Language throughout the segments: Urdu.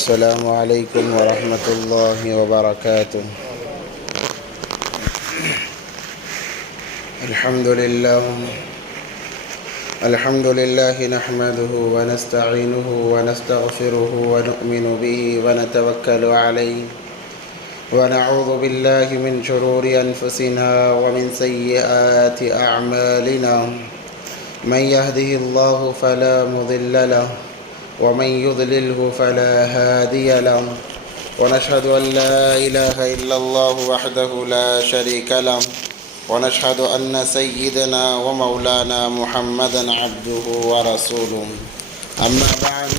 السلام علیکم ورحمۃ اللہ وبرکاتہ۔ الحمد للہ نحمده ونستعینه ونستغفره ونؤمن به ونتوکل علیہ ونعوذ باللہ من شرور انفسنا ومن سیئات اعمالنا، من يهده الله فلا مضل له ومن يضلله فلا هادي له، ونشهد أن لا إله إلا الله وحده لا شريك له، ونشهد أن سيدنا ومولانا محمدا عبده ورسوله. أما بعد،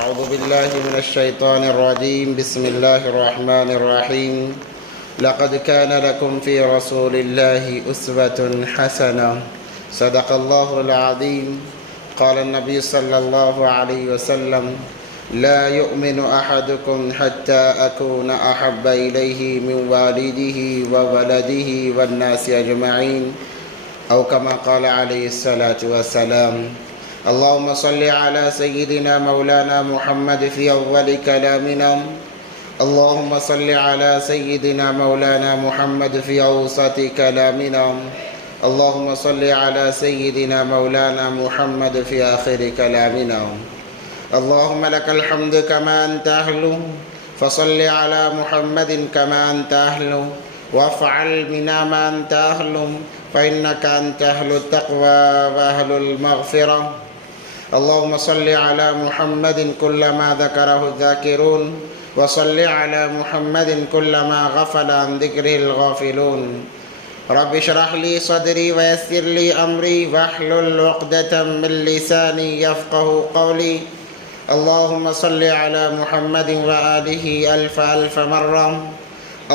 أعوذ بالله من الشيطان الرجيم. بسم الله الرحمن الرحيم. لقد كان لكم في رسول الله أسوة حسنة. صدق الله العظيم. قال النبي صلى الله عليه وسلم: لا يؤمن أحدكم حتى أكون أحب إليه من والده وولده والناس أجمعين، أو كما قال عليه الصلاة والسلام. اللهم صل على سيدنا مولانا محمد في أول كلامنا، اللهم صل على سيدنا مولانا محمد في أوسط كلامنا، اللهم صل على سيدنا مولانا محمد في آخر كلامنا. اللهم لك الحمد كما أنت أهل، فصل على محمد كما أنت أهل، وافعل منا ما أنت أهل، فإنك أنت أهل التقوى وأهل المغفرة. اللهم صل على محمد كلما ذكره الذاكرون، وصل على محمد كلما غفل عن ذكره الغافلون. رب اشرح لي صدري ويسر لي أمري واحلل عقدة من لساني يفقه قولي. اللهم صل على محمد وآله ألف ألف مرة.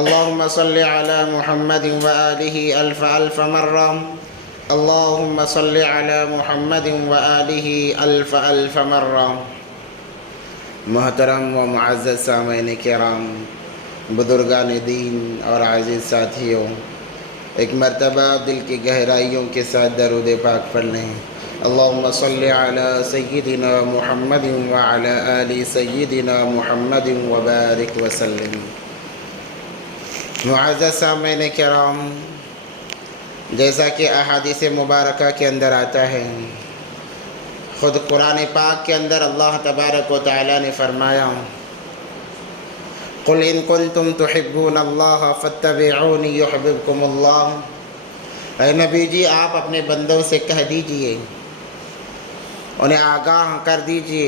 اللهم صل على محمد وآله ألف ألف مرة. اللهم صل على محمد وآله ألف ألف مرة. محترم و معزز سامعین کرام، بزرگان دین اور عزیز ساتھیوں، ایک مرتبہ دل کی گہرائیوں کے ساتھ درود پاک پڑھ لیں. اللہم صلی علی سیدنا محمد وعلی آل سیدنا محمد وبارک وسلم. معزز سامعین کرام، جیسا کہ احادیث مبارکہ کے اندر آتا ہے، خود قرآن پاک کے اندر اللہ تبارک و تعالی نے فرمایا: قل ان کنتم تحبون اللہ فاتبعونی یحببکم اللہ. اے نبی جی، آپ اپنے بندوں سے کہہ دیجئے، انہیں آگاہ کر دیجئے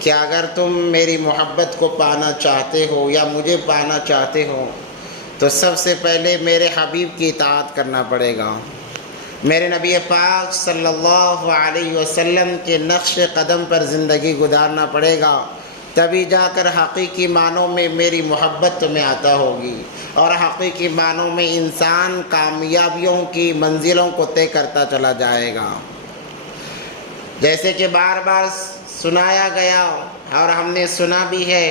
کہ اگر تم میری محبت کو پانا چاہتے ہو یا مجھے پانا چاہتے ہو تو سب سے پہلے میرے حبیب کی اطاعت کرنا پڑے گا، میرے نبی پاک صلی اللہ علیہ وسلم کے نقش قدم پر زندگی گزارنا پڑے گا. تبھی جا کر حقیقی معنوں میں میری محبت تمہیں عطا ہوگی، اور حقیقی معنوں میں انسان کامیابیوں کی منزلوں کو طے کرتا چلا جائے گا. جیسے کہ بار بار سنایا گیا اور ہم نے سنا بھی ہے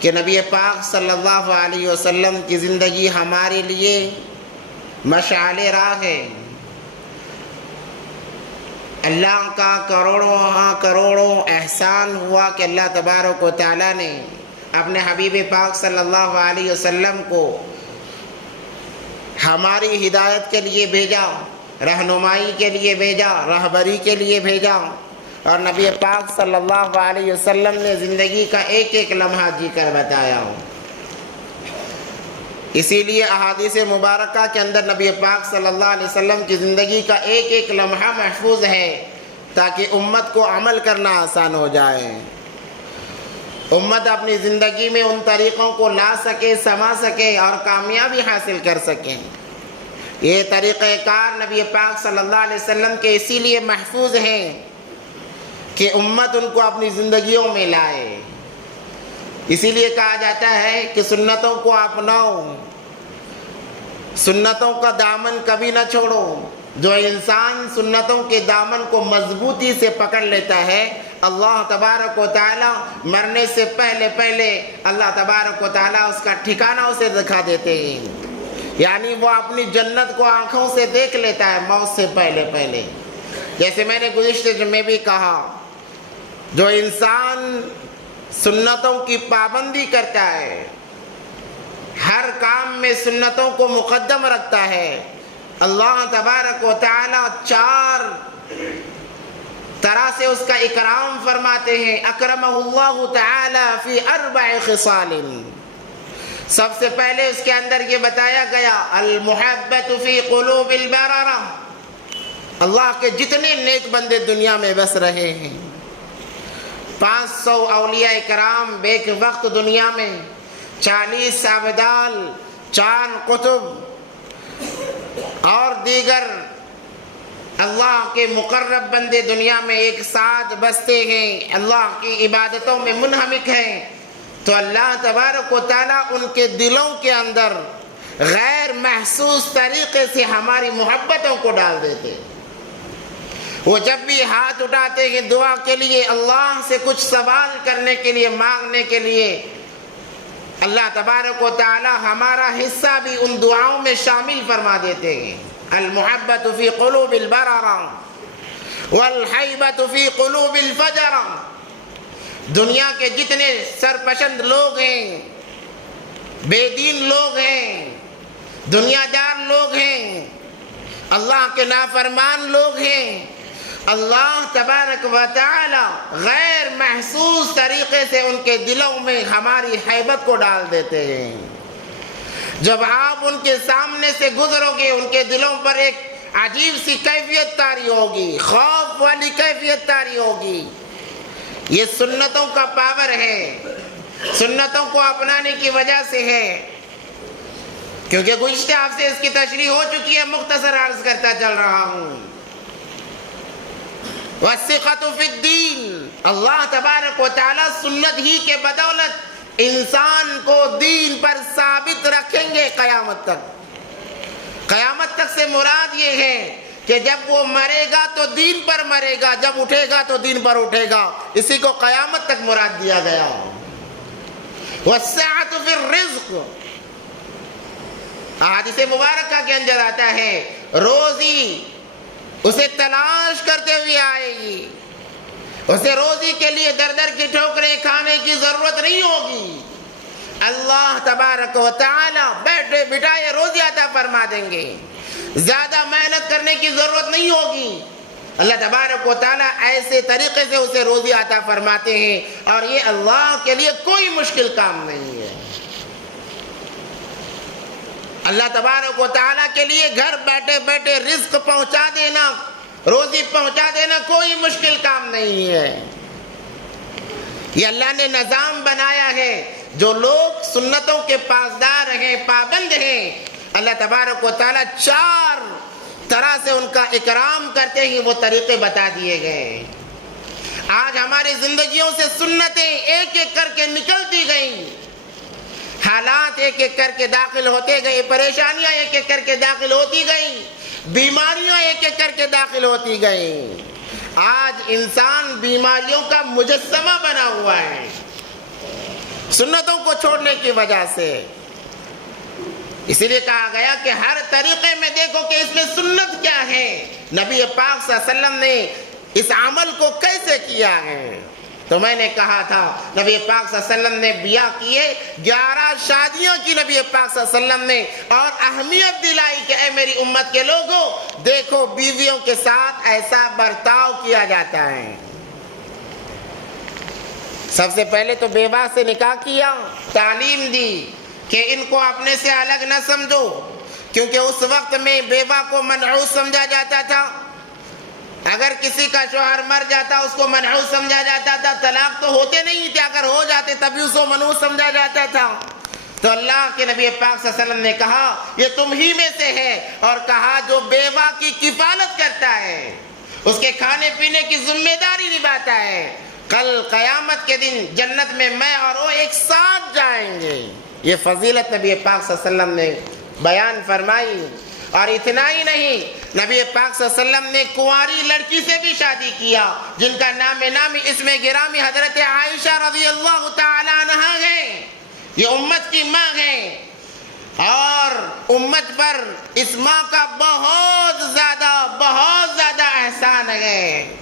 کہ نبی پاک صلی اللہ علیہ وسلم کی زندگی ہمارے لیے مشعل راہ ہے. اللہ کا کروڑوں احسان ہوا کہ اللہ تبارک و تعالیٰ نے اپنے حبیب پاک صلی اللہ علیہ وسلم کو ہماری ہدایت کے لیے بھیجا، رہنمائی کے لیے بھیجا، رہبری کے لیے بھیجا، اور نبی پاک صلی اللہ علیہ وسلم نے زندگی کا ایک ایک لمحہ جی کر بتایا. اسی لیے احادیث مبارکہ کے اندر نبی پاک صلی اللہ علیہ وسلم کی زندگی کا ایک ایک لمحہ محفوظ ہے تاکہ امت کو عمل کرنا آسان ہو جائے، امت اپنی زندگی میں ان طریقوں کو لا سکے، سما سکے اور کامیابی حاصل کر سکے. یہ طریقہ کار نبی پاک صلی اللہ علیہ وسلم کے اسی لیے محفوظ ہیں کہ امت ان کو اپنی زندگیوں میں لائے. اسی لیے کہا جاتا ہے کہ سنتوں کو اپناؤ، سنتوں کا دامن کبھی نہ چھوڑو. جو انسان سنتوں کے دامن کو مضبوطی سے پکڑ لیتا ہے، اللہ تبارک و تعالیٰ مرنے سے پہلے اللہ تبارک و تعالیٰ اس کا ٹھکانہ اسے دکھا دیتے ہیں. یعنی وہ اپنی جنت کو آنکھوں سے دیکھ لیتا ہے موت سے پہلے. جیسے میں نے گزشتہ جمعے بھی کہا جو انسان سنتوں کی پابندی کرتا ہے، ہر کام میں سنتوں کو مقدم رکھتا ہے، اللہ تبارک و تعالی 4 طرح سے اس کا اکرام فرماتے ہیں۔ اکرمہ اللہ تعالی فی 4 خصال۔ سب سے پہلے اس کے اندر یہ بتایا گیا المحبت فی قلوب البررہ، اللہ کے جتنے نیک بندے دنیا میں بس رہے ہیں، 500 اولیاء کرام بیک وقت دنیا میں، 40 ابدال، 4 قطب اور دیگر اللہ کے مقرب بندے دنیا میں ایک ساتھ بستے ہیں، اللہ کی عبادتوں میں منہمک ہیں، تو اللہ تبارک و تعالیٰ ان کے دلوں کے اندر غیر محسوس طریقے سے ہماری محبتوں کو ڈال دیتے۔ وہ جب بھی ہاتھ اٹھاتے ہیں دعا کے لیے، اللہ سے کچھ سوال کرنے کے لیے، مانگنے کے لیے، اللہ تبارک و تعالی ہمارا حصہ بھی ان دعاؤں میں شامل فرما دیتے ہیں۔ المحبت فی قلوب البررہ والحیبت فی قلوب الفجرہ۔ دنیا کے جتنے سرپسند لوگ ہیں، بے دین لوگ ہیں، دنیا دار لوگ ہیں، اللہ کے نافرمان لوگ ہیں، اللہ تبارک و تعالی غیر محسوس طریقے سے ان کے دلوں میں ہماری حیبت کو ڈال دیتے ہیں۔ جب آپ ان کے سامنے سے گزرو گے، ان کے دلوں پر ایک عجیب سی کیفیت طاری ہوگی، خوف والی کیفیت طاری ہوگی۔ یہ سنتوں کا پاور ہے، سنتوں کو اپنانے کی وجہ سے ہے، کیونکہ گزشتہ ہفتے اس کی تشریح ہو چکی ہے، مختصر عرض کرتا چل رہا ہوں۔ وَالثِّقَةُ فِي الدِّينِ، اللہ تبارک و تعالی سنت ہی کے بدولت انسان کو دین پر ثابت رکھیں گے قیامت تک۔ قیامت تک سے مراد یہ ہے کہ جب وہ مرے گا تو دین پر مرے گا، جب اٹھے گا تو دین پر اٹھے گا، اسی کو قیامت تک مراد دیا گیا۔ وَالسَّعَةُ فِي الرِّزْقِ، حدیث مبارکہ کے اندر آتا ہے روزی اسے تلاش کرتے ہوئے آئے گی، اسے روزی کے لیے در در کی ٹھوکریں کھانے کی ضرورت نہیں ہوگی، اللہ تبارک و تعالی بیٹھے بٹھائے روزی عطا فرما دیں گے، زیادہ محنت کرنے کی ضرورت نہیں ہوگی، اللہ تبارک و تعالی ایسے طریقے سے اسے روزی عطا فرماتے ہیں، اور یہ اللہ کے لیے کوئی مشکل کام نہیں ہے۔ اللہ تبارک و تعالیٰ کے لیے گھر بیٹھے بیٹھے رزق پہنچا دینا، روزی پہنچا دینا کوئی مشکل کام نہیں ہے۔ یہ اللہ نے نظام بنایا ہے، جو لوگ سنتوں کے پاسدار ہیں، پابند ہیں، اللہ تبارک و تعالیٰ 4 طرح سے ان کا اکرام کرتے ہیں، وہ طریقے بتا دیے گئے۔ آج ہماری زندگیوں سے سنتیں ایک ایک کر کے نکلتی گئیں، حالات ایک ایک کر کے داخل ہوتے گئے، پریشانیاں ایک ایک کر کے داخل ہوتی گئیں، بیماریاں ایک ایک کر کے داخل ہوتی گئیں۔ آج انسان بیماریوں کا مجسمہ بنا ہوا ہے سنتوں کو چھوڑنے کی وجہ سے۔ اسی لیے کہا گیا کہ ہر طریقے میں دیکھو کہ اس میں سنت کیا ہے، نبی پاک صلی اللہ علیہ وسلم نے اس عمل کو کیسے کیا ہے۔ تو میں نے کہا تھا نبی پاک صلی اللہ علیہ وسلم نے بیاہ کیے، 11 شادیاں کی نبی پاک صلی اللہ علیہ وسلم نے، اور اہمیت دلائی کہ اے میری امت کے لوگوں دیکھو بیویوں کے ساتھ ایسا برتاؤ کیا جاتا ہے۔ سب سے پہلے تو بیوہ سے نکاح کیا، تعلیم دی کہ ان کو اپنے سے الگ نہ سمجھو، کیونکہ اس وقت میں بیوہ کو منحوس سمجھا جاتا تھا، اگر کسی کا شوہر مر جاتا اس کو منحوس سمجھا جاتا تھا، طلاق تو ہوتے نہیں تھے، اگر ہو جاتے تبھی اس کو منحوس سمجھا جاتا تھا۔ تو اللہ کے نبی پاک صلی اللہ علیہ وسلم نے کہا یہ تم ہی میں سے ہے، اور کہا جو بیوہ کی کفالت کرتا ہے، اس کے کھانے پینے کی ذمہ داری نبھاتا ہے، کل قیامت کے دن جنت میں میں اور وہ ایک ساتھ جائیں گے۔ یہ فضیلت نبی پاک صلی اللہ علیہ وسلم نے بیان فرمائی۔ اور اتنا ہی نہیں، نبی پاک صلی اللہ علیہ وسلم نے کنواری لڑکی سے بھی شادی کیا، جن کا نامی اسم گرامی حضرت عائشہ رضی اللہ تعالی عنہا ہے۔ یہ امت کی ماں ہیں، اور امت پر اس ماں کا بہت زیادہ احسان ہے۔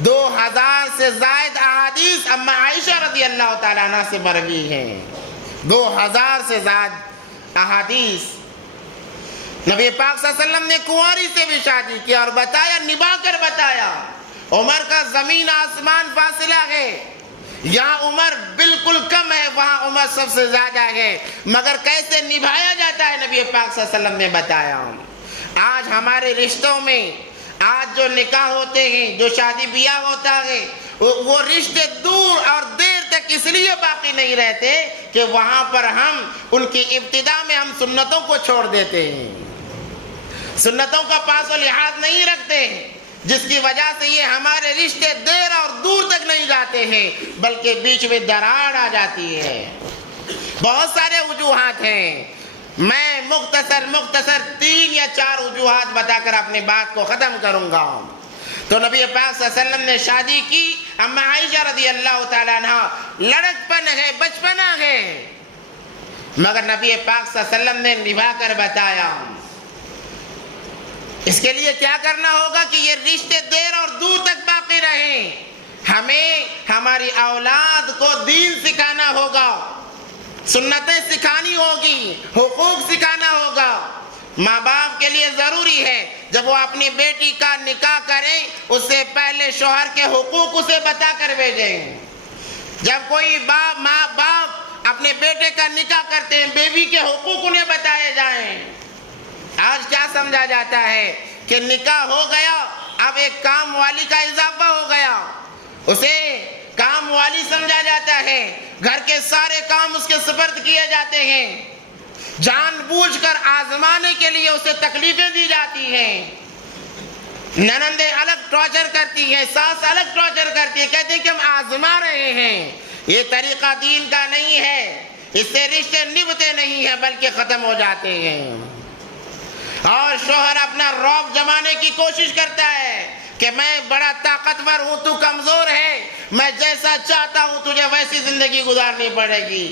2000 سے زائد احادیث اما عائشہ رضی اللہ تعالیٰ عنہ سے مروی ہیں، 2000 سے زیادہ احادیث۔ نبی پاک صلی اللہ علیہ وسلم نے کنواری سے بھی شادی کی اور بتایا، نبھا کر بتایا، عمر کا زمین آسمان فاصلہ ہے، یہاں عمر بالکل کم ہے، وہاں عمر سب سے زیادہ ہے، مگر کیسے نبھایا جاتا ہے نبی پاک صلی اللہ علیہ وسلم نے بتایا۔ آج ہمارے رشتوں میں آج جو نکاح ہوتے ہیں، جو شادی بیاہ ہوتا ہے، وہ رشتے دور اور دیر تک اس لیے باقی نہیں رہتے کہ وہاں پر ہم ان کی ابتدا میں ہم سنتوں کو چھوڑ دیتے ہیں، سنتوں کا پاس و لحاظ نہیں رکھتے ہیں، جس کی وجہ سے یہ ہمارے رشتے دیر اور دور تک نہیں جاتے ہیں، بلکہ بیچ میں دراڑ آ جاتی ہے۔ بہت سارے وجوہات ہیں، میں مختصر 3 یا 4 وجوہات بتا کر اپنی بات کو ختم کروں گا۔ تو نبی پاک صلی اللہ علیہ وسلم نے شادی کی، اما عائشہ رضی اللہ تعالیٰ عنہ، لڑکپن ہے، بچپنا ہے، مگر نبی پاک صلی اللہ علیہ وسلم نے نبھا کر بتایا۔ اس کے لیے کیا کرنا ہوگا کہ یہ رشتے دیر اور دور تک باقی رہیں؟ ہمیں ہماری اولاد کو دین سکھانا ہوگا، سنتیں سکھانی ہوگی، حقوق سکھانا ہوگا۔ ماں باپ کے لیے ضروری ہے جب وہ اپنی بیٹی کا نکاح کریں، اس سے پہلے شوہر کے حقوق اسے بتا کر بھیجیں۔ جب کوئی ماں باپ اپنے بیٹے کا نکاح کرتے ہیں، بیوی کے حقوق انہیں بتائے جائیں۔ آج کیا سمجھا جاتا ہے کہ نکاح ہو گیا، اب ایک کام والی کا اضافہ ہو گیا، اسے کام والی سمجھا جاتا ہے، گھر کے سارے کام اس کے سپرد کیے جاتے ہیں، جان بوجھ کر آزمانے کے لیے اسے تکلیفیں دی جاتی ہیں، ننندیں الگ ٹارچر کرتی ہیں، ساس الگ ٹارچر کرتی ہیں، کہتے ہیں کہ ہم آزما رہے ہیں۔ یہ طریقہ دین کا نہیں ہے، اس سے رشتے نبھتے نہیں ہیں بلکہ ختم ہو جاتے ہیں۔ اور شوہر اپنا رعب جمانے کی کوشش کرتا ہے کہ میں بڑا طاقتور ہوں، تو کمزور ہے، میں جیسا چاہتا ہوں تجھے ویسی زندگی گزارنی پڑے گی۔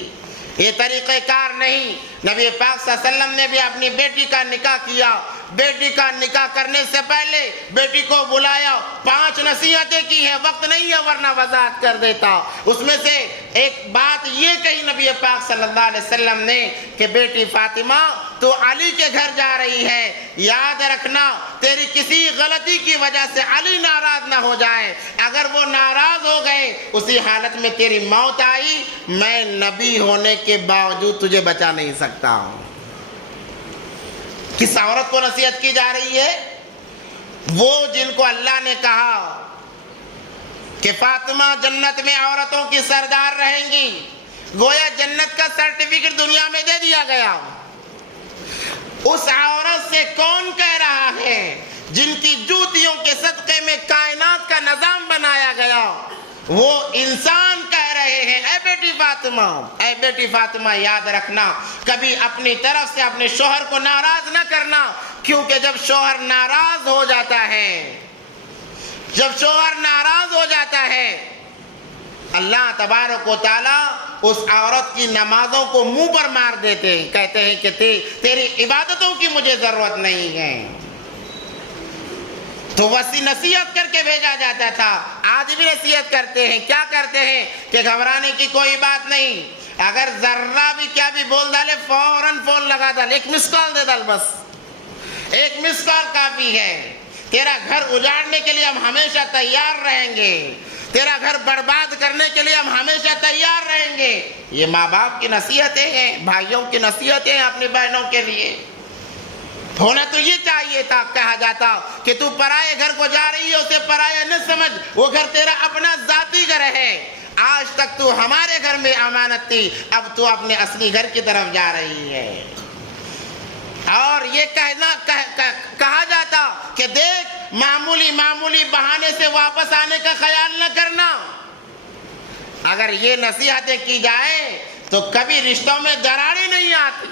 یہ طریقہ کار نہیں۔ نبی پاک صلی اللہ علیہ وسلم نے بھی اپنی بیٹی کا نکاح کیا، بیٹی کا نکاح کرنے سے پہلے بیٹی کو بلایا، 5 نصیحتیں کی ہیں، وقت نہیں ہے ورنہ وضاحت کر دیتا۔ اس میں سے ایک بات یہ کہی نبی پاک صلی اللہ علیہ وسلم نے کہ بیٹی فاطمہ، تو علی کے گھر جا رہی ہے، یاد رکھنا تیری کسی غلطی کی وجہ سے علی ناراض نہ ہو جائے، اگر وہ ناراض ہو گئے اسی حالت میں تیری موت آئی، میں نبی ہونے کے باوجود تجھے بچا نہیں سکتا ہوں۔ کس عورت کو نصیحت کی جا رہی ہے؟ وہ جن کو اللہ نے کہا کہ فاطمہ جنت میں عورتوں کی سردار رہیں گی، گویا جنت کا سرٹیفکیٹ دنیا میں دے دیا گیا۔ اس عورت سے کون کہہ رہا ہے جن کی جوتیوں کے صدقے میں کائنات کا نظام بنایا گیا؟ وہ انسان کہہ رہے ہیں اے بیٹی فاطمہ یاد رکھنا، کبھی اپنی طرف سے اپنے شوہر کو ناراض نہ کرنا، کیونکہ جب شوہر ناراض ہو جاتا ہے اللہ تبارک و تعالیٰ اس عورت کی نمازوں کو منہ پر مار دیتے ہیں، کہتے ہیں کہ تیری عبادتوں کی مجھے ضرورت نہیں ہے۔ تو ویسی نصیحت کر کے بھیجا جاتا تھا، آج بھی نصیحت کرتے ہیں۔ کیا کرتے ہیں کہ گھبرانے کی کوئی بات نہیں، اگر ذرہ بھی کیا بھی بول ڈالے فوراً فون لگا ڈال، ایک مس کال دے ڈال، بس ایک مس کال کافی ہے۔ تیرا گھر اجاڑنے کے لیے ہم ہمیشہ تیار رہیں گے، تیرا گھر برباد کرنے کے لیے ہم ہمیشہ تیار رہیں گے۔ یہ ماں باپ کی نصیحتیں ہیں، بھائیوں کی نصیحتیں ہیں اپنی بہنوں کے لیے۔ ہونا تو یہ چاہیے تھا، کہا جاتا کہ تو پرائے گھر کو جا رہی ہے، اسے پرایا نہ سمجھ، وہ گھر تیرا اپنا ذاتی گھر ہے۔ آج تک تو ہمارے گھر میں امانت تھی، اب تو اپنے اصلی گھر کی طرف جا رہی ہے۔ اور یہ کہا جاتا کہ دیکھ معمولی بہانے سے واپس آنے کا خیال نہ کرنا۔ اگر یہ نصیحتیں کی جائیں تو کبھی رشتوں میں دراڑیں نہیں آتی۔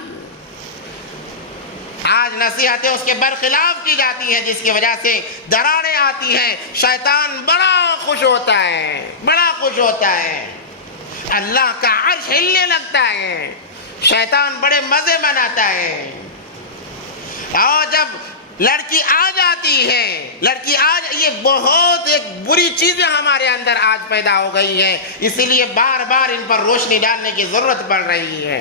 آج نصیحتیں اس کے برخلاف کی جاتی ہیں، جس کی وجہ سے دراڑیں آتی ہیں۔ شیطان بڑا خوش ہوتا ہے، اللہ کا عرش ہلنے لگتا ہے، شیطان بڑے مزے مناتا ہے۔ اور جب لڑکی آ جاتی ہے، لڑکی آج یہ بہت ایک بری چیزیں ہمارے اندر آج پیدا ہو گئی ہیں، اسی لیے بار بار ان پر روشنی ڈالنے کی ضرورت پڑ رہی ہے۔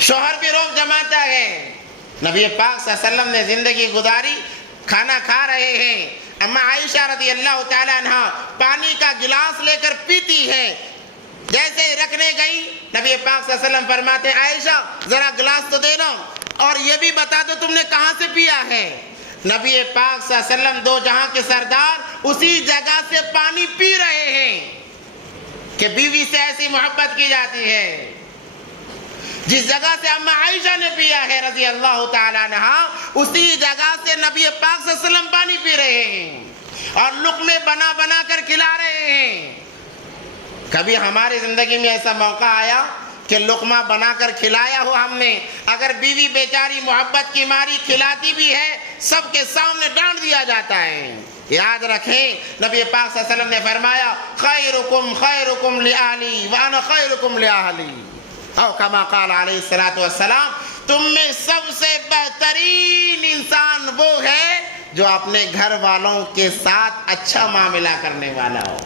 شوہر بھی روک جماتا ہے۔ نبی پاک صلی اللہ علیہ وسلم نے زندگی گزاری، کھانا کھا رہے ہیں، اما عائشہ رضی اللہ تعالیٰ عنہ پانی کا گلاس لے کر پیتی ہے، جیسے ہی رکھنے گئی نبی پاک صلی اللہ علیہ وسلم فرماتے ہیں عائشہ ذرا گلاس تو دینا اور یہ بھی بتا دو تم نے کہاں سے پیا ہے۔ نبی پاک صلی اللہ علیہ وسلم دو جہاں کے سردار اسی جگہ سے پانی پی رہے ہیں کہ بیوی سے ایسی محبت کی جاتی ہے، جس جگہ سے اما عائشہ نے پیا ہے رضی اللہ تعالیٰ عنہ اسی جگہ سے نبی پاک صلی اللہ علیہ وسلم پانی پی رہے ہیں اور لقمے بنا بنا کر کھلا رہے ہیں۔ کبھی ہماری زندگی میں ایسا موقع آیا کہ لقمہ بنا کر کھلایا ہو ہم نے؟ اگر بیوی بیچاری محبت کی ماری کھلاتی بھی ہے سب کے سامنے ڈانٹ دیا جاتا ہے۔ یاد رکھیں نبی پاک صلی اللہ علیہ وسلم نے فرمایا خیرکم خیرکم لأہلی وانا خیرکم لأہلی، او کما قال علیہ السلام، تم میں سب سے بہترین انسان وہ ہے جو اپنے گھر والوں کے ساتھ اچھا معاملہ کرنے والا ہو۔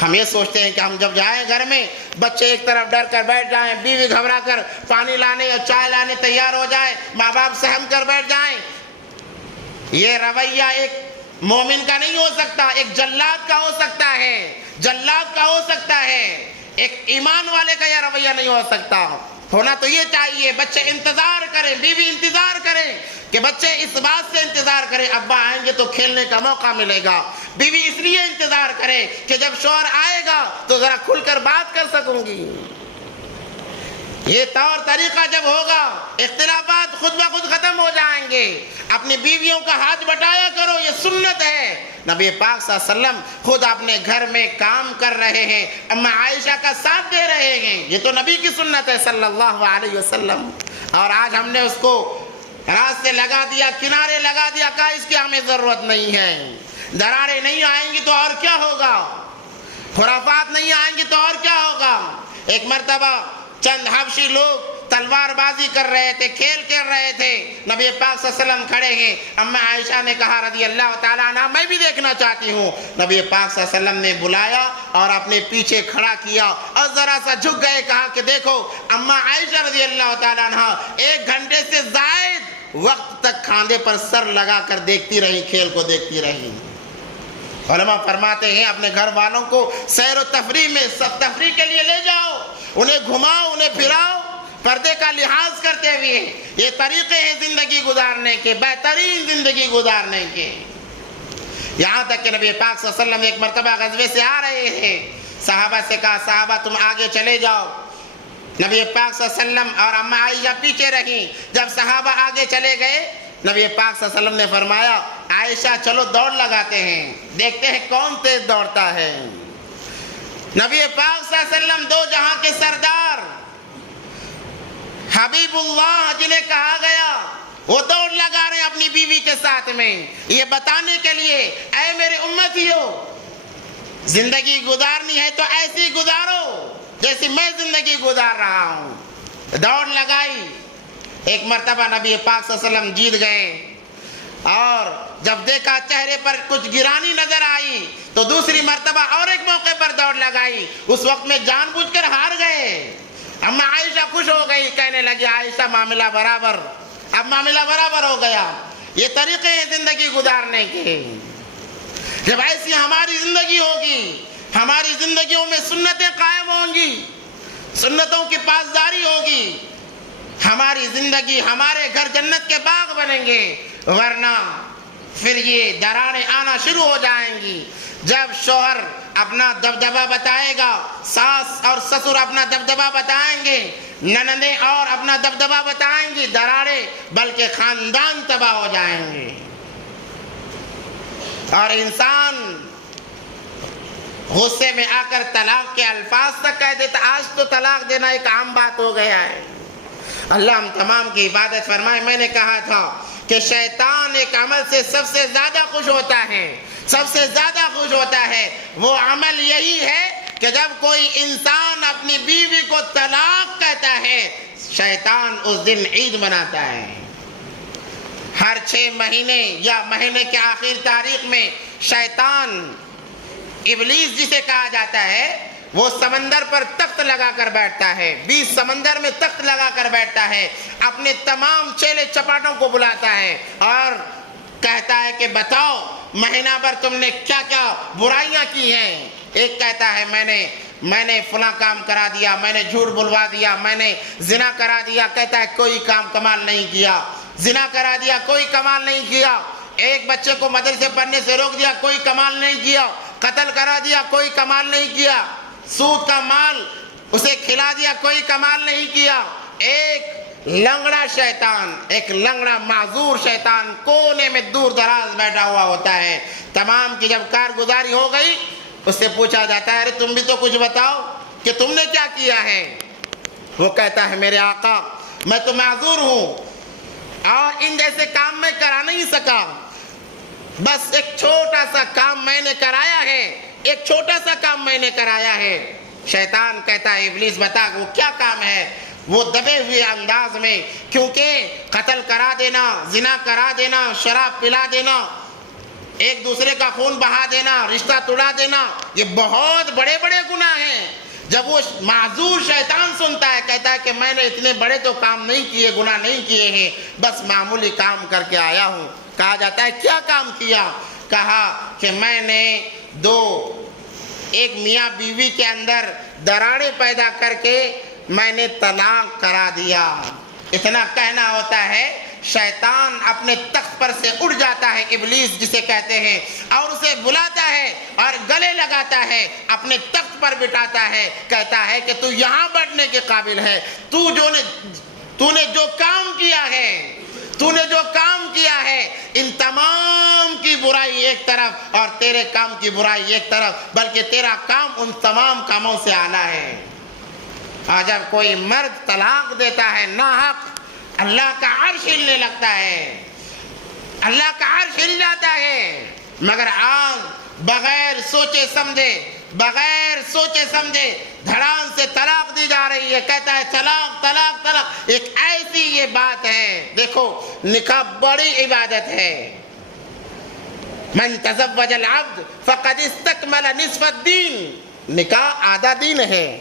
ہم یہ سوچتے ہیں کہ ہم جب جائیں گھر میں بچے ایک طرف ڈر کر بیٹھ جائیں، بیوی گھبرا کر پانی لانے یا چائے لانے تیار ہو جائے، ماں باپ سہم کر بیٹھ جائیں۔ یہ رویہ ایک مومن کا نہیں ہو سکتا، ایک جلاد کا ہو سکتا ہے، جلاد کا ہو سکتا ہے، ایک ایمان والے کا یہ رویہ نہیں ہو سکتا۔ ہونا تو یہ چاہیے بچے انتظار کریں، بیوی انتظار کریں کہ بچے اس بات سے انتظار کریں ابا آئیں گے تو کھیلنے کا موقع ملے گا، بیوی اس لیے انتظار کرے کہ جب شوہر آئے گا تو ذرا کھل کر بات کر سکوں گی۔ یہ طور طریقہ جب ہوگا اختلافات خود بخود ختم ہو جائیں گے۔ اپنی بیویوں کا ہاتھ بٹایا کرو، یہ سنت ہے۔ نبی پاک صلی اللہ علیہ وسلم خود اپنے گھر میں کام کر رہے ہیں، اما عائشہ کا ساتھ دے رہے ہیں، یہ تو نبی کی سنت ہے صلی اللہ علیہ وسلم۔ اور آج ہم نے اس کو راستے لگا دیا، کنارے لگا دیا، کہا اس کی ہمیں ضرورت نہیں ہے، دراریں نہیں آئیں گی تو اور کیا ہوگا، خرافات نہیں آئیں گی تو اور کیا ہوگا۔ ایک مرتبہ چند حبشی لوگ تلوار بازی کر رہے تھے، کھیل کر رہے تھے، نبی پاک صلی اللہ علیہ وسلم کھڑے ہیں، اما عائشہ نے کہا رضی اللہ تعالیٰ عنہ میں بھی دیکھنا چاہتی ہوں۔ نبی پاک صلی اللہ علیہ وسلم نے بلایا اور اپنے پیچھے کھڑا کیا اور ذرا سا جھک گئے، کہا کہ دیکھو اما عائشہ رضی اللہ تعالیٰ عنہ 1 گھنٹے سے زائد وقت تک کھاندے پر سر لگا کر دیکھتی رہی، کھیل کو دیکھتی رہی۔ علماء فرماتے ہیں اپنے گھر والوں کو سیر و تفریح میں سب تفریح کے لیے لے جاؤ، انہیں گھماؤ، انہیں پھراؤ، پردے کا لحاظ کرتے ہوئے۔ یہ طریقے ہیں زندگی گزارنے کے، بہترین زندگی گزارنے کے۔ یہاں تک کہ نبی پاک صلی اللہ علیہ وسلم ایک مرتبہ غزوے سے آ رہے ہیں، صحابہ سے کہا صحابہ تم آگے چلے جاؤ، نبی پاک صلی اللہ علیہ وسلم اور اما عائشہ پیچھے رہیں۔ جب صحابہ آگے چلے گئے نبی پاک صلی اللہ علیہ وسلم نے فرمایا عائشہ چلو دوڑ لگاتے ہیں، دیکھتے ہیں کون تیز دوڑتا ہے۔ نبی پاک صلی اللہ علیہ وسلم دو جہاں کے سردار حبیب اللہ جنہیں کہا گیا وہ دوڑ لگا رہے ہیں اپنی بیوی کے ساتھ میں، یہ بتانے کے لیے اے میرے امتیو زندگی گزارنی ہے تو ایسی گزارو جیسی میں زندگی گزار رہا ہوں۔ دوڑ لگائی، ایک مرتبہ نبی پاک صلی اللہ علیہ وسلم جیت گئے اور جب دیکھا چہرے پر کچھ گرانی نظر آئی تو دوسری مرتبہ اور ایک موقع پر دوڑ لگائی، اس وقت میں جان بوجھ کر ہار گئے۔ اما عائشہ خوش ہو گئی، کہنے لگی عائشہ معاملہ برابر، اب معاملہ برابر ہو گیا۔ یہ طریقے ہیں زندگی گزارنے کے۔ جب ایسی ہماری زندگی ہوگی، ہماری زندگیوں میں سنتیں قائم ہوں گی، سنتوں کی پاسداری ہوگی، ہماری زندگی ہمارے گھر جنت کے باغ بنیں گے، ورنہ پھر یہ دراریں آنا شروع ہو جائیں گی۔ جب شوہر اپنا دبدبہ بتائے گا، ساس اور سسر اپنا دبدبہ بتائیں گے، ننندیں اور اپنا دبدبہ بتائیں گی، دراریں بلکہ خاندان تباہ ہو جائیں گے۔ اور انسان غصے میں آ کر طلاق کے الفاظ تک کہہ دیتا، آج تو طلاق دینا ایک عام بات ہو گیا ہے۔ اللہ ہم تمام کی عبادت فرمائے۔ میں نے کہا تھا کہ شیطان ایک عمل سے سب سے زیادہ خوش ہوتا ہے، سب سے زیادہ خوش ہوتا ہے، وہ عمل یہی ہے کہ جب کوئی انسان اپنی بیوی کو طلاق کہتا ہے شیطان اس دن عید مناتا ہے۔ ہر 6 مہینے یا مہینے کے آخر تاریخ میں شیطان، ابلیس جسے کہا جاتا ہے، وہ سمندر پر تخت لگا کر بیٹھتا ہے، 20 سمندر میں تخت لگا کر بیٹھتا ہے، اپنے تمام چیلے چپاٹوں کو بلاتا ہے اور کہتا ہے کہ بتاؤ مہینہ بھر تم نے کیا کیا برائیاں کی ہیں۔ ایک کہتا ہے میں نے فلاں کام کرا دیا، میں نے جھوٹ بلوا دیا، میں نے زنا کرا دیا، کہتا ہے کوئی کام کمال نہیں کیا، زنا کرا دیا کوئی کمال نہیں کیا، ایک بچے کو مدرسے پڑھنے سے روک دیا کوئی کمال نہیں کیا، قتل کرا دیا کوئی کمال نہیں کیا، سود کا مال اسے کھلا دیا کوئی کمال نہیں کیا۔ ایک لنگڑا شیطان، ایک لنگڑا معذور شیطان کونے میں دور دراز بیٹھا ہوا ہوتا ہے۔ تمام کی جب کارگزاری ہو گئی اس سے پوچھا جاتا ہے ارے تم بھی تو کچھ بتاؤ کہ تم نے کیا کیا ہے۔ وہ کہتا ہے میرے آقا میں تو معذور ہوں اور ان جیسے کام میں کرا نہیں سکا، بس ایک چھوٹا سا کام میں نے کرایا ہے، ایک چھوٹا سا کام میں نے کرایا ہے۔ شیطان کہتا ہے ابلیس بتا وہ کیا کام ہے۔ وہ دبے ہوئے انداز میں، کیونکہ قتل کرا دینا، زنا کرا دینا، شراب پلا دینا، ایک دوسرے کا خون بہا دینا، رشتہ توڑا دینا، یہ بہت بڑے بڑے گناہ ہیں۔ جب وہ معذور شیطان سنتا ہے کہتا ہے کہ میں نے اتنے بڑے تو کام نہیں کیے، گناہ نہیں کیے ہیں، بس معمولی کام کر کے آیا ہوں۔ کہا جاتا ہے کیا کام کیا؟ کہا کہ میں نے ایک میاں بیوی کے اندر دراڑیں پیدا کر کے میں نے طلاق کرا دیا۔ اتنا کہنا ہوتا ہے شیطان اپنے تخت پر سے اڑ جاتا ہے، ابلیس جسے کہتے ہیں، اور اسے بلاتا ہے اور گلے لگاتا ہے، اپنے تخت پر بٹھاتا ہے، کہتا ہے کہ تو یہاں بیٹھنے کے قابل ہے، تو نے جو کام کیا ہے ان تمام کی برائی ایک طرف اور تیرے کام کی برائی ایک طرف، بلکہ تیرا کام ان تمام کاموں سے آنا ہے۔ اور جب کوئی مرد طلاق دیتا ہے ناحق، اللہ کا عرش ہلنے لگتا ہے، اللہ کا عرش ہل جاتا ہے، مگر آج بغیر سوچے سمجھے دھڑام سے طلاق دی جا رہی ہے۔ کہتا ہے طلاق طلاق طلاق، ایک ایسی یہ بات ہے۔ دیکھو نکاح بڑی عبادت ہے۔ من تزوج العبد فقد استکمل نصف الدین، نکاح آدھا دین ہے،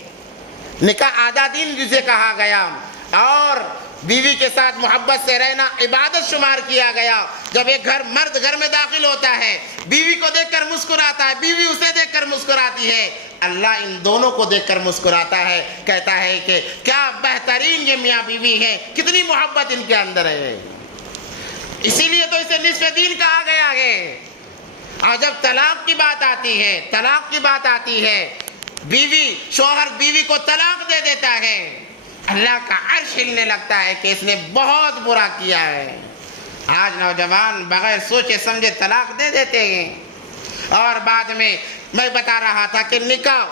نکاح آدھا دین جسے کہا گیا، اور بیوی کے ساتھ محبت سے رہنا عبادت شمار کیا گیا۔ جب ایک مرد گھر میں داخل ہوتا ہے، بیوی کو دیکھ کر مسکراتا ہے، بیوی اسے دیکھ کر مسکراتی ہے، اللہ ان دونوں کو دیکھ کر مسکراتا ہے، کہتا ہے کہ کیا بہترین یہ میاں بیوی ہے، کتنی محبت ان کے اندر ہے۔ اسی لیے تو اسے نصف دین کہا گیا ہے۔ اور جب طلاق کی بات آتی ہے، شوہر بیوی کو طلاق دے دیتا ہے، اللہ کا عرش ہلنے لگتا ہے کہ اس نے بہت برا کیا ہے۔ آج نوجوان بغیر سوچے سمجھے طلاق دے دیتے ہیں۔ اور بعد میں بتا رہا تھا کہ نکاح،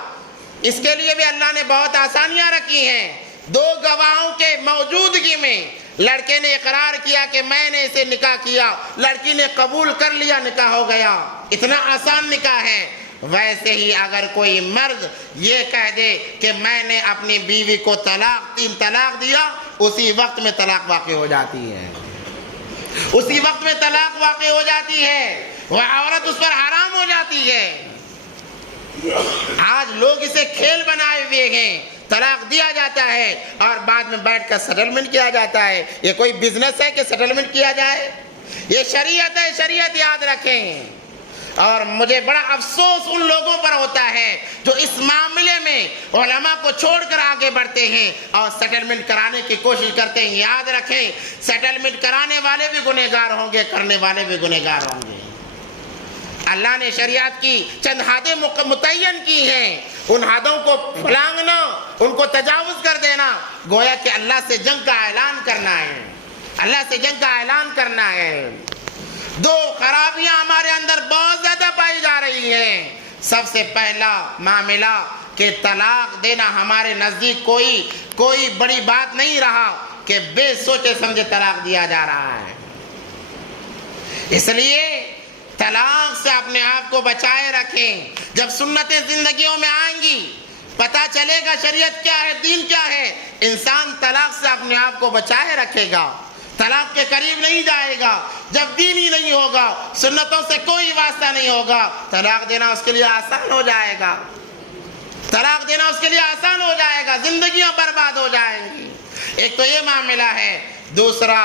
اس کے لیے بھی اللہ نے بہت آسانیاں رکھی ہیں۔ 2 گواہوں کے موجودگی میں لڑکے نے اقرار کیا کہ میں نے اسے نکاح کیا، لڑکی نے قبول کر لیا، نکاح ہو گیا۔ اتنا آسان نکاح ہے۔ ویسے ہی اگر کوئی مرد یہ کہہ دے کہ میں نے اپنی بیوی کو 3 طلاق دیا، اسی وقت میں طلاق واقع ہو جاتی ہے، اسی وقت میں طلاق واقع ہو جاتی ہے، وہ عورت اس پر حرام ہو جاتی ہے۔ آج لوگ اسے کھیل بنائے ہوئے ہیں، طلاق دیا جاتا ہے اور بعد میں بیٹھ کر سیٹلمنٹ کیا جاتا ہے۔ یہ کوئی بزنس ہے کہ سیٹلمنٹ کیا جائے؟ یہ شریعت ہے، شریعت یاد رکھیں۔ اور مجھے بڑا افسوس ان لوگوں پر ہوتا ہے جو اس معاملے میں علماء کو چھوڑ کر آگے بڑھتے ہیں اور سیٹلمنٹ کرانے کی کوشش کرتے ہیں۔ یاد رکھیں سیٹلمنٹ کرانے والے بھی گنہگار ہوں گے، کرنے والے بھی گنہگار ہوں گے۔ اللہ نے شریعت کی چند حدیں متعین کی ہیں، ان حدوں کو پھلانگنا، ان کو تجاوز کر دینا گویا کہ اللہ سے جنگ کا اعلان کرنا ہے، اللہ سے جنگ کا اعلان کرنا ہے۔ 2 خرابیاں ہمارے اندر بہت زیادہ پائی جا رہی ہیں۔ سب سے پہلا معاملہ کہ طلاق دینا ہمارے نزدیک کوئی بڑی بات نہیں رہا کہ بے سوچے سمجھے طلاق دیا جا رہا ہے۔ اس لیے طلاق سے اپنے آپ کو بچائے رکھیں۔ جب سنتیں زندگیوں میں آئیں گی، پتہ چلے گا شریعت کیا ہے، دین کیا ہے، انسان طلاق سے اپنے آپ کو بچائے رکھے گا۔ طلاق کے قریب نہیں جائے گا، جب دین ہی نہیں ہوگا، سنتوں سے کوئی واسطہ نہیں ہوگا، طلاق دینا اس کے لیے آسان ہو جائے گا، طلاق دینا اس کے لیے آسان ہو جائے گا، زندگیاں برباد ہو جائیں گی۔ ایک تو یہ معاملہ ہے۔ دوسرا،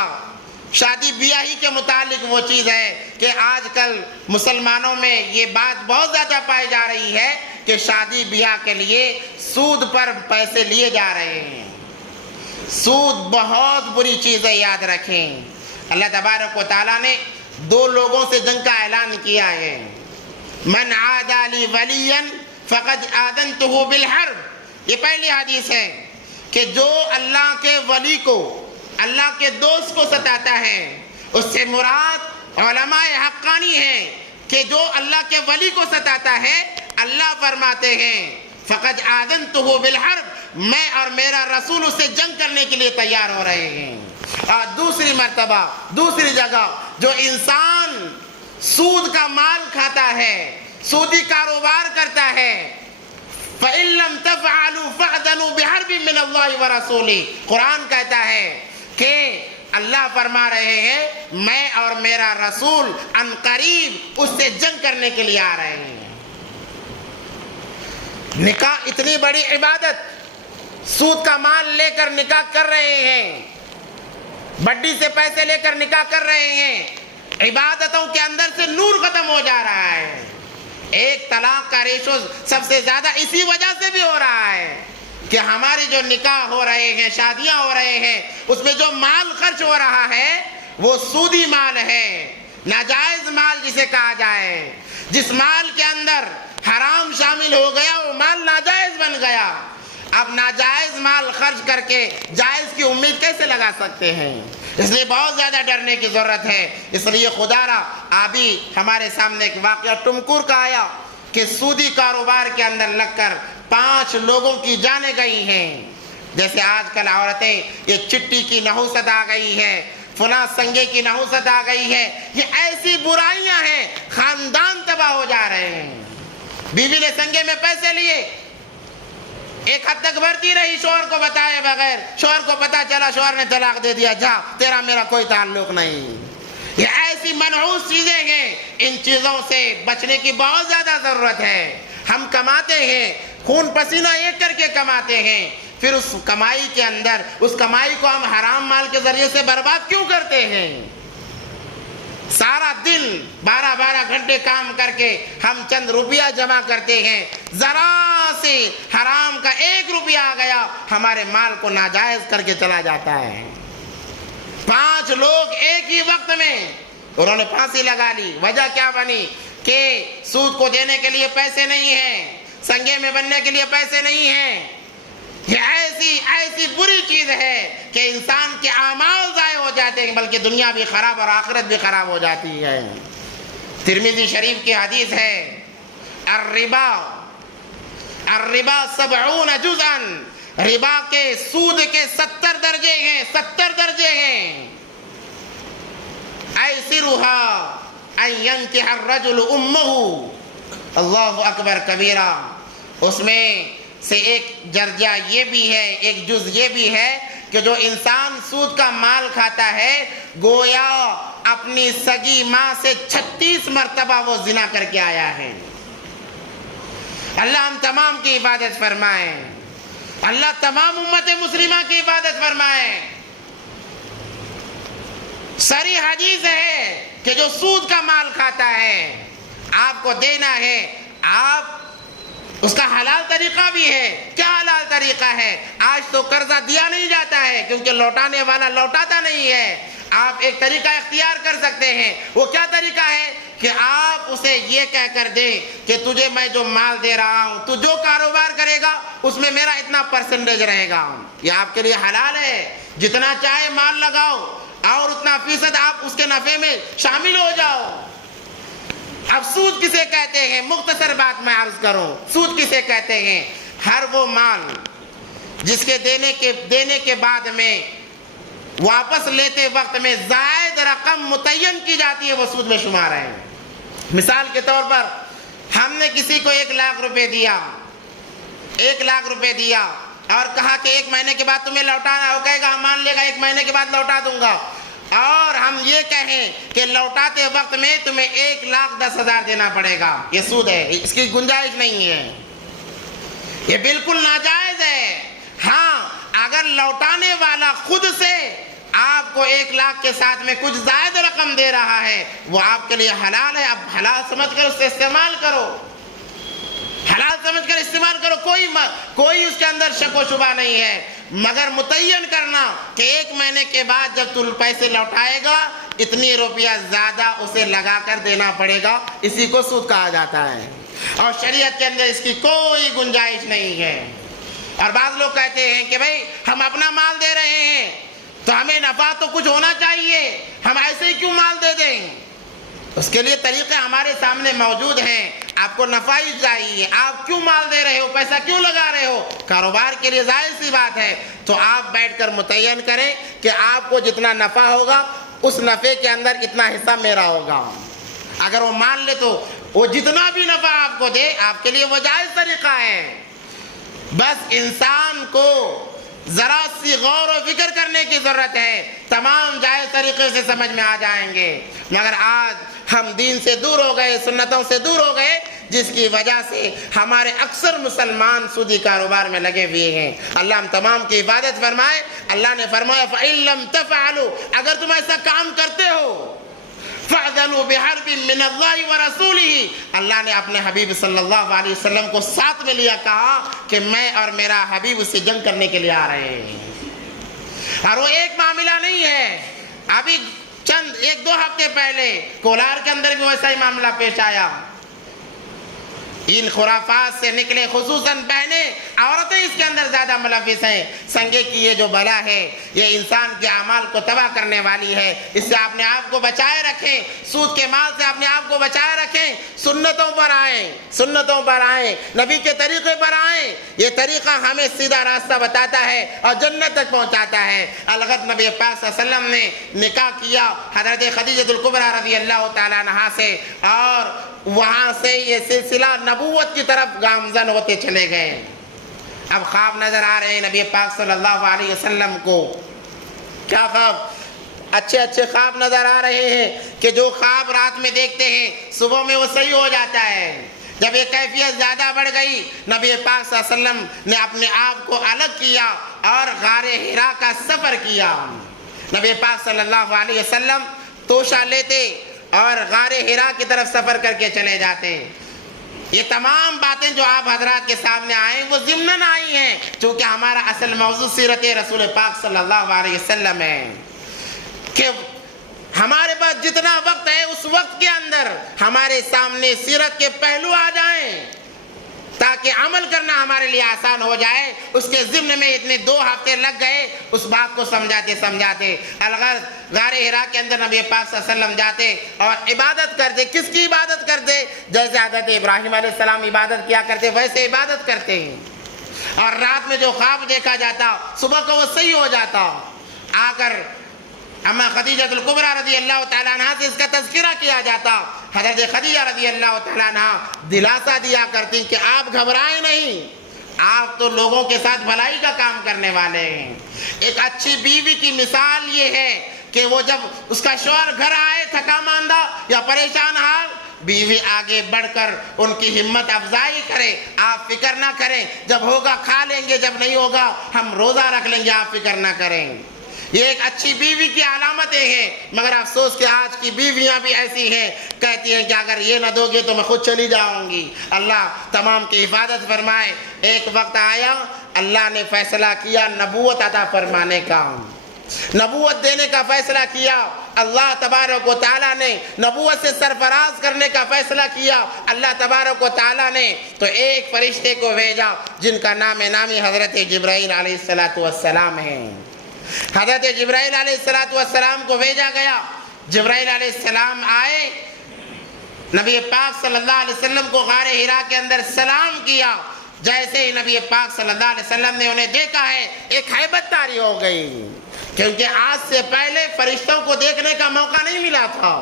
شادی بیاہی کے متعلق وہ چیز ہے کہ آج کل مسلمانوں میں یہ بات بہت زیادہ پائی جا رہی ہے کہ شادی بیاہ کے لیے سود پر پیسے لیے جا رہے ہیں۔ سود بہت بری چیز ہے، یاد رکھیں۔ اللہ تبارک و تعالیٰ نے دو لوگوں سے جنگ کا اعلان کیا ہے، من عادى لي وليا فقد آذنته بالحرب۔ یہ پہلی حدیث ہے کہ جو اللہ کے ولی کو، اللہ کے دوست کو ستاتا ہے، اس سے مراد علماء حقانی ہیں کہ جو اللہ کے ولی کو ستاتا ہے، اللہ فرماتے ہیں فقد آذنته بالحرب، میں اور میرا رسول اس سے جنگ کرنے کے لیے تیار ہو رہے ہیں۔ اور دوسری مرتبہ، دوسری جگہ، جو انسان سود کا مال کھاتا ہے، سودی کاروبار کرتا ہے، فَإِن لَّمْ تَفْعَلُوا فَأْذَنُوا بِحَرْبٍ مِّنَ اللَّهِ وَرَسُولِهِ۔ قرآن کہتا ہے کہ اللہ فرما رہے ہیں میں اور میرا رسول ان قریب اس سے جنگ کرنے کے لیے آ رہے ہیں۔ نکاح اتنی بڑی عبادت، سود کا مال لے کر نکاح کر رہے ہیں، بڈی سے پیسے لے کر نکاح کر رہے ہیں، عبادتوں کے اندر سے نور ختم ہو جا رہا ہے۔ ایک طلاق کا ریشو سب سے زیادہ اسی وجہ سے بھی ہو رہا ہے کہ ہماری جو نکاح ہو رہے ہیں، شادیاں ہو رہے ہیں، اس میں جو مال خرچ ہو رہا ہے وہ سودی مال ہے، ناجائز مال جسے کہا جائے۔ جس مال کے اندر حرام شامل ہو گیا وہ مال ناجائز بن گیا۔ اب ناجائز مال خرچ کر کے جائز کی امید کیسے لگا سکتے ہیں؟ اس لیے بہت زیادہ ڈرنے کی ضرورت ہے۔ اس لیے خدا را ابھی ہمارے سامنے ایک واقعہ ٹمکور کا آیا کہ سودی کاروبار کے اندر لگ کر 5 لوگوں کی جانیں گئی ہیں۔ جیسے آج کل عورتیں یہ چٹی کی نحوست آ گئی ہے، فلاں سنگے کی نحوست آ گئی ہے، یہ ایسی برائیاں ہیں، خاندان تباہ ہو جا رہے ہیں۔ بیوی نے سنگے میں پیسے لیے، ایک حد تک بھرتی رہی شوہر کو بتائے بغیر، شوہر کو پتا چلا، شوہر نے طلاق دے دیا، جا تیرا میرا کوئی تعلق نہیں۔ یہ ایسی منحوس چیزیں ہیں، ان چیزوں سے بچنے کی بہت زیادہ ضرورت ہے۔ ہم کماتے ہیں، خون پسینہ ایک کر کے کماتے ہیں، پھر اس کمائی کے اندر اس کمائی کو ہم حرام مال کے ذریعے سے برباد کیوں کرتے ہیں؟ سارا دن 12 گھنٹے کام کر کے ہم چند روپیہ جمع کرتے ہیں، ذرا سے حرام کا 1 روپیہ آ گیا ہمارے مال کو ناجائز کر کے چلا جاتا ہے۔ 5 لوگ ایک ہی وقت میں انہوں نے پھانسی لگا لی۔ وجہ کیا بنی؟ کہ سود کو دینے کے لیے پیسے نہیں ہیں، سنگے میں بننے کے لیے پیسے نہیں ہیں۔ یہ ایسی بری چیز ہے کہ انسان کے اعمال ضائع ہو جاتے ہیں، بلکہ دنیا بھی خراب اور آخرت بھی خراب ہو جاتی ہے۔ ترمذی شریف کی حدیث ہے، الربا 70 جزءا، ربا کے سود کے 70 درجے ہیں، 70 درجے ہیں۔ ایسرها ان ينكح الرجل امه، اللہ اکبر کبیرہ۔ اس میں سے ایک درجہ یہ بھی ہے، ایک جز یہ بھی ہے کہ جو انسان سود کا مال کھاتا ہے گویا اپنی سگی ماں سے 36 مرتبہ وہ زنا کر کے آیا ہے۔ اللہ ہم تمام کی عبادت فرمائے، اللہ تمام امت مسلمہ کی عبادت فرمائے۔ صریح حدیث ہے کہ جو سود کا مال کھاتا ہے آپ کو دینا ہے، آپ اس کا حلال طریقہ بھی ہے۔ کیا حلال طریقہ ہے؟ آج تو قرضہ دیا نہیں جاتا ہے کیونکہ لوٹانے والا لوٹاتا نہیں ہے۔ آپ ایک طریقہ اختیار کر سکتے ہیں۔ وہ کیا طریقہ ہے؟ کہ آپ اسے یہ کہہ کر دیں کہ تجھے میں جو مال دے رہا ہوں، تو جو کاروبار کرے گا اس میں میرا اتنا پرسنٹیج رہے گا۔ یہ آپ کے لیے حلال ہے، جتنا چاہے مال لگاؤ اور اتنا فیصد آپ اس کے نفع میں شامل ہو جاؤ۔ اب سود کسے کہتے ہیں؟ مختصر بات میں عرض کروں، سود کسے کہتے ہیں؟ ہر وہ مال جس کے دینے کے بعد میں واپس لیتے وقت میں زائد رقم متعین کی جاتی ہے، وہ سود میں شمار ہے۔ مثال کے طور پر ہم نے کسی کو 1 لاکھ روپے دیا، 1 لاکھ روپے دیا اور کہا کہ 1 مہینے کے بعد تمہیں لوٹانا، وہ کہے گا مان لے گا 1 مہینے کے بعد لوٹا دوں گا۔ اور ہم یہ کہیں کہ لوٹاتے وقت میں تمہیں 1,10,000 دینا پڑے گا، یہ سود ہے، اس کی گنجائش نہیں ہے، یہ بالکل ناجائز ہے۔ ہاں اگر لوٹانے والا خود سے آپ کو 1,00,000 کے ساتھ میں کچھ زائد رقم دے رہا ہے، وہ آپ کے لیے حلال ہے، آپ حلال سمجھ کر اس سے استعمال کرو، حلال سمجھ کر استعمال کرو، کوئی اس کے اندر شک و شبہ نہیں ہے، مگر متعین کرنا کہ 1 مہینے کے بعد جب تو پیسے لوٹائے گا اتنی روپیہ زیادہ اسے لگا کر دینا پڑے گا، اسی کو سود کہا جاتا ہے، اور شریعت کے اندر اس کی کوئی گنجائش نہیں ہے۔ اور بعض لوگ کہتے ہیں کہ بھئی ہم اپنا مال دے رہے ہیں تو ہمیں نفع تو کچھ ہونا چاہیے، ہم ایسے ہی کیوں مال دے دیں؟ اس کے لیے طریقے ہمارے سامنے موجود ہیں، آپ کو نفع ہی چاہیے، آپ کیوں مال دے رہے ہو، پیسہ کیوں لگا رہے ہو؟ کاروبار کے لیے ظاہر سی بات ہے، تو آپ بیٹھ کر متعین کریں کہ آپ کو جتنا نفع ہوگا اس نفع کے اندر اتنا حصہ میرا ہوگا۔ اگر وہ مان لے تو وہ جتنا بھی نفع آپ کو دے آپ کے لیے وہ جائز طریقہ ہے۔ بس انسان کو ذرا سی غور و فکر کرنے کی ضرورت ہے، تمام جائز طریقے سے سمجھ میں آ جائیں گے، مگر آج ہم دین سے دور ہو گئے، سنتوں سے دور ہو گئے، جس کی وجہ سے ہمارے اکثر مسلمان سودی کاروبار میں لگے ہوئے ہیں۔ اللہ ہم تمام کی حفاظت فرمائے۔ اللہ نے فرمایا فَإِن لَّمْ تَفْعَلُوا، اگر تم ایسا کام کرتے ہو فَأْذَنُوا بِحَرْبٍ مِّنَ اللَّهِ وَرَسُولِهِ، اللہ نے اپنے حبیب صلی اللہ علیہ وسلم کو ساتھ میں لیا، کہا کہ میں اور میرا حبیب اس سے جنگ کرنے کے لیے آ رہے ہیں۔ اور وہ ایک معاملہ نہیں ہے، ابھی چند 1-2 ہفتے پہلے کولار کے اندر بھی ویسا ہی معاملہ پیش آیا، ان خرافات سے نکلے، خصوصاً بہنیں، عورتیں اس کے اندر زیادہ ملوث ہیں۔ سنگے کی یہ جو بلا ہے یہ انسان کے اعمال کو تباہ کرنے والی ہے، اس سے اپنے آپ کو بچائے رکھیں، سود کے مال سے اپنے آپ کو بچائے رکھیں، سنتوں پر آئیں، سنتوں پر آئیں، نبی کے طریقے پر آئیں، یہ طریقہ ہمیں سیدھا راستہ بتاتا ہے اور جنت تک پہنچاتا ہے۔ الغت نبی پاک صلی اللہ علیہ وسلم نے نکاح کیا حضرت خدیجہ الکبریٰ رضی اللہ تعالیٰ عنہا سے، اور وہاں سے یہ سلسلہ نبوت کی طرف گامزن ہوتے چلے گئے۔ اب خواب نظر آ رہے ہیں نبی پاک صلی اللہ علیہ وسلم کو، کیا خواب؟ اچھے اچھے خواب نظر آ رہے ہیں کہ جو خواب رات میں دیکھتے ہیں صبح میں وہ صحیح ہو جاتا ہے۔ جب یہ کیفیت زیادہ بڑھ گئی، نبی پاک صلی اللہ علیہ وسلم نے اپنے آپ کو الگ کیا اور غار حرا کا سفر کیا۔ نبی پاک صلی اللہ علیہ وسلم توشہ لیتے اور غار حرا کی طرف سفر کر کے چلے جاتے۔ یہ تمام باتیں جو آپ حضرات کے سامنے آئیں وہ ضمناً آئی ہیں، چونکہ ہمارا اصل موضوع سیرت رسول پاک صلی اللہ علیہ وسلم ہے، کہ ہمارے پاس جتنا وقت ہے اس وقت کے اندر ہمارے سامنے سیرت کے پہلو آ جائیں تاکہ عمل کرنا ہمارے لیے آسان ہو جائے۔ اس کے ضمن میں اتنے 2 ہفتے لگ گئے اس بات کو سمجھاتے۔ الغرض غار حرا کے اندر نبی پاک صلی اللہ علیہ وسلم جاتے اور عبادت کرتے۔ کس کی عبادت کرتے؟ جیسے حضرت ابراہیم علیہ السلام عبادت کیا کرتے ویسے عبادت کرتے ہیں، اور رات میں جو خواب دیکھا جاتا صبح کو وہ صحیح ہو جاتا۔ آ کر اما خدیجہ الکبریٰ رضی اللہ تعالیٰ عنہ سے اس کا تذکرہ کیا جاتا۔ حضرت خدیجہ رضی اللہ تعالیٰ عنہ دلاسا دیا کرتی کہ آپ گھبرائیں نہیں، آپ تو لوگوں کے ساتھ بھلائی کا کام کرنے والے ہیں۔ ایک اچھی بیوی کی مثال یہ ہے کہ وہ جب اس کا شوہر گھر آئے تھکا ماندہ یا پریشان حال، بیوی آگے بڑھ کر ان کی ہمت افزائی کرے، آپ فکر نہ کریں، جب ہوگا کھا لیں گے، جب نہیں ہوگا ہم روزہ رکھ لیں گے، آپ فکر نہ کریں۔ یہ ایک اچھی بیوی کی علامتیں ہیں، مگر افسوس کہ آج کی بیویاں بھی ایسی ہیں، کہتی ہیں کہ اگر یہ نہ دو گے تو میں خود چلی جاؤں گی۔ اللہ تمام کی حفاظت فرمائے۔ ایک وقت آیا اللہ نے فیصلہ کیا نبوت عطا فرمانے کا، نبوت دینے کا فیصلہ کیا۔ اللہ تبارک و تعالیٰ نے نبوت سے سرفراز کرنے کا فیصلہ کیا۔ اللہ تبارک و تعالیٰ نے تو ایک فرشتے کو بھیجا جن کا نامی حضرت جبرائیل علیہ السلام ہے۔ حضرت جبرائیل علیہ السلام کو بھیجا گیا۔ جبرائیل علیہ السلام آئے، نبی پاک صلی اللہ علیہ وسلم کو غار حرا کے اندر سلام کیا۔ جیسے ہی نبی پاک صلی اللہ علیہ وسلم نے انہیں دیکھا ہے ایک ہیبت طاری ہو گئی، کیونکہ آج سے پہلے فرشتوں کو دیکھنے کا موقع نہیں ملا تھا،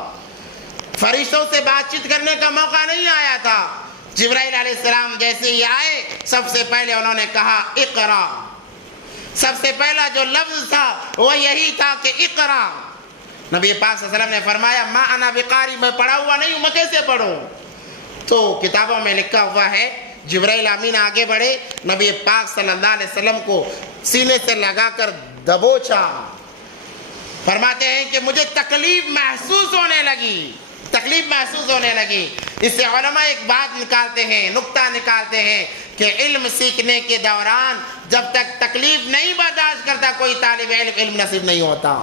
فرشتوں سے بات چیت کرنے کا موقع نہیں آیا تھا۔ جبرائیل علیہ السلام جیسے ہی آئے سب سے پہلے انہوں نے کہا اقرا۔ سب سے پہلا جو لفظ تھا وہ یہی تھا کہ اقرا، نبی پاک صلی اللہ علیہ وسلم نے فرمایا ما انا بقاری، میں پڑھا ہوا نہیں ہوں، میں کیسے پڑھوں؟ تو کتابوں میں لکھا ہوا ہے جبرائیل امین آگے بڑھے، نبی پاک صلی اللہ علیہ وسلم کو سینے سے لگا کر دبوچا، فرماتے ہیں کہ مجھے تکلیف محسوس ہونے لگی، تکلیف محسوس ہونے لگی۔ اس سے علماء ایک بات نکالتے ہیں، نکتہ نکالتے ہیں کہ علم سیکھنے کے دوران جب تک تکلیف نہیں برداشت کرتا کوئی طالب علم نصیب نہیں ہوتا۔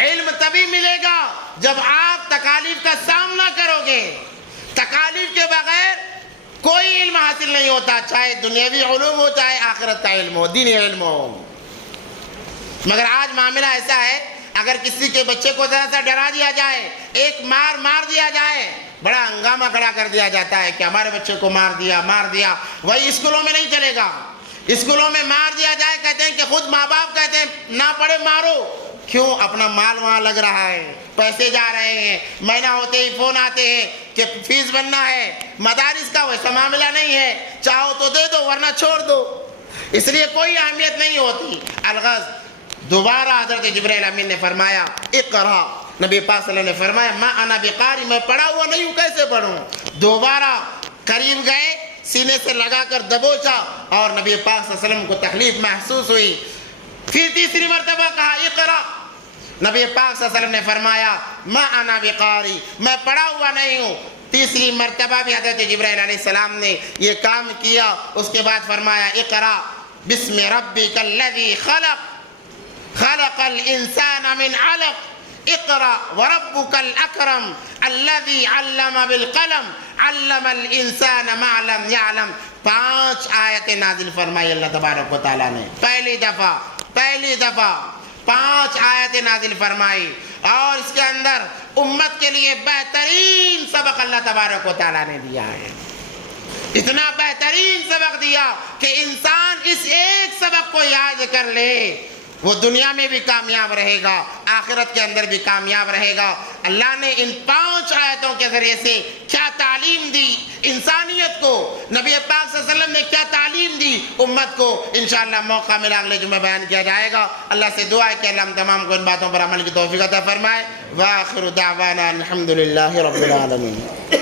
علم تبھی ملے گا جب آپ تکالیف کا سامنا کرو گے۔ تکالیف کے بغیر کوئی علم حاصل نہیں ہوتا، چاہے دنیاوی علوم ہو چاہے آخرت کا علم ہو، دینی علم ہو۔ مگر آج معاملہ ایسا ہے، اگر کسی کے بچے کو ذرا سا ڈرا دیا جائے، ایک مار دیا جائے، بڑا ہنگامہ کھڑا کر دیا جاتا ہے کہ ہمارے بچے کو مار دیا۔ وہی اسکولوں میں نہیں چلے گا، اسکولوں میں مار دیا جائے، کہتے ہیں کہ خود ماں باپ کہتے ہیں نہ پڑھے مارو، کیوں؟ اپنا مال وہاں لگ رہا ہے، پیسے جا رہے ہیں، مہینہ ہوتے ہی فون آتے ہیں کہ فیس بننا ہے۔ مدارس کا ویسا معاملہ نہیں ہے، چاہو تو دے دو ورنہ چھوڑ دو، اس لیے کوئی اہمیت نہیں ہوتی۔ الغرض دوبارہ حضرت جبرائیل امین نے فرمایا اقرا، نبی پاک صلی اللہ علیہ وسلم نے فرمایا ما انا بقاری، میں پڑھا ہوا نہیں ہوں، کیسے پڑھوں؟ دوبارہ قریب گئے، سینے سے لگا کر دبوچا اور نبی پاک صلی اللہ علیہ وسلم کو تکلیف محسوس ہوئی۔ پھر تیسری مرتبہ کہا اقرا، نبی پاک صلی اللہ علیہ وسلم نے فرمایا ما انا بقاری، میں پڑھا ہوا نہیں ہوں۔ تیسری مرتبہ بھی حضرت جبرائیل علیہ السلام نے یہ کام کیا، اس کے بعد فرمایا اقرا بسم ربک الذی خلق خلق الانسان من علق اقرا وربک الاکرم الذی علم بالقلم علم الانسان ما لم یعلم۔ 5 آیتیں نازل فرمائی اللہ تبارک و تعالیٰ نے، پہلی دفعہ 5 آیتیں نازل فرمائی، اور اس کے اندر امت کے لیے بہترین سبق اللہ تبارک و تعالیٰ نے دیا ہے۔ اتنا بہترین سبق دیا کہ انسان اس ایک سبق کو یاد کر لے، وہ دنیا میں بھی کامیاب رہے گا، آخرت کے اندر بھی کامیاب رہے گا۔ اللہ نے ان 5 آیتوں کے ذریعے سے کیا تعلیم دی انسانیت کو، نبی پاک صلی اللہ علیہ وسلم نے کیا تعلیم دی امت کو، انشاءاللہ موقع ملا اگلے جمعہ بیان کیا جائے گا۔ اللہ سے دعا ہے کہ اللہ ہم تمام کو ان باتوں پر عمل کی توفیق عطا فرمائے۔ وآخر دعوانا الحمدللہ رب العالمین۔